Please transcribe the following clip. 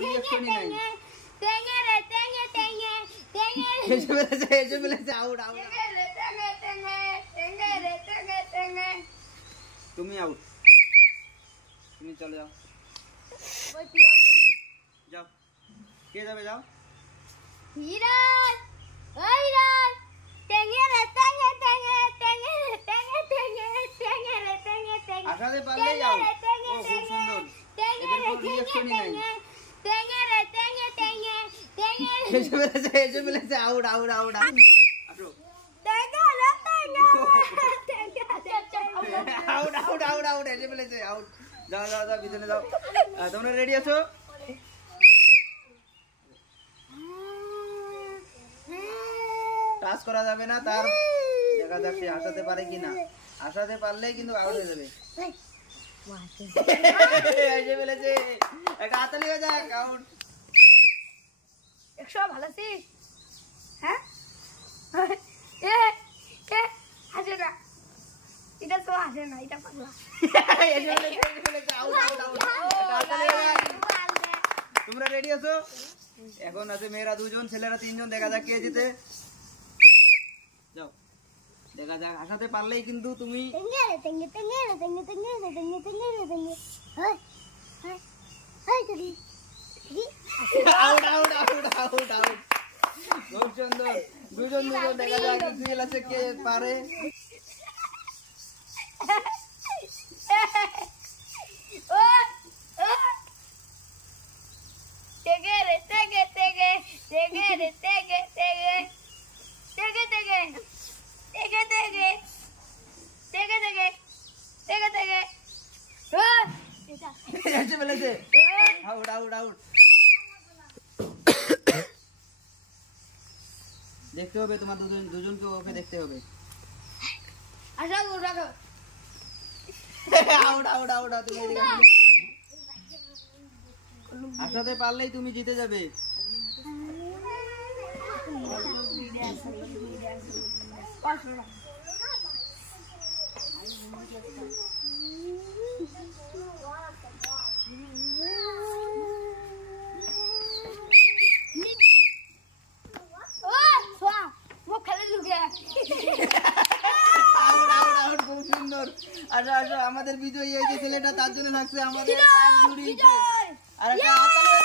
রিঅ্যাকশনই নাই। টেঙ্গে রে টেঙ্গে টেঙ্গে টেঙ্গে এসে বলেছে আউট আউট। টেঙ্গে রে টেঙ্গে টেঙ্গে টেঙ্গে রে টেঙ্গে টেঙ্গে। তুমি আউট, তুমি চলে যাও। ওই পিয়ন যাও, কে যাবে? যাও। হিরাজ ওই রাজ টেঙ্গে রে টেঙ্গে টেঙ্গে টেঙ্গে রে টেঙ্গে টেঙ্গে টেঙ্গে রে টেঙ্গে টেঙ্গে। আসাতে পারলে যাও। ও খুব সুন্দর, এদের কোনো রিঅ্যাকশনই নাই। টেঙ্গে রে টেঙ্গে টেঙ্গে টেঙ্গে রে এসে বলেছে আউট আউট আউট আউট। আসো। টেঙ্গে রে টেঙ্গে টেঙ্গে আউট আউট আউট আউট, এসে বলেছে আউট। যাও যাও যাও, পিছনে যাও। তোমরা রেডি আছো? টাচ করা যাবে না তার, দেখা যাক সে আসাতে পারে কিনা। আসাতে পারলেই কিন্তু আউট হয়ে যাবে। এসে বলেছে একটা হাততালি হয়ে যাক, আউট। 100 ভালো আছিস? হ্যাঁ এ এ হাসে না, এটা তো হাসে না, এটা পাগলা। এসে বলেছে আউট আউট আউট, একটা হাততালি হয়ে যাক। তোমরা রেডি আছো? এখন আছে মেয়েরা 2 জন, ছেলেরা 3 জন। দেখা যাক কে জিতে। যাও, দেখা যাক। আসাতে পারলেই কিন্তু তুমি টেঙ্গে রে টেঙ্গে টেঙ্গে রে টেঙ্গে টেঙ্গে রে টেঙ্গে টেঙ্গে রে টেঙ্গে। হাই হাই হাই তুই out out out out out. খুব সুন্দর, 2 জন 2 জন। দেখা যাক সিরিয়াল আছে কে পারে। ও ও টেঙ্গে রে টেঙ্গে টেঙ্গে টেঙ্গে রে টেঙ্গে টেঙ্গে টেঙ্গে টেঙ্গে টেঙ্গে টেঙ্গে টেঙ্গে টেঙ্গে টেঙ্গে টেঙ্গে। এটা এসে বলেছে আউট আউট আউট। দেখতে হবে তোমার দুজনকে, ওকে দেখতে হবে। আশা করো রাখো। Out out out. তুমি এদিকে আসো। আসাতে পারলেই তুমি জিতে যাবে। খুব সুন্দর। আসো আসো, আমাদের বিজয়ী এই যে ছেলেটা, তার জন্য থাকছে আমাদের এক জুড়ি। আর একটা হাততালি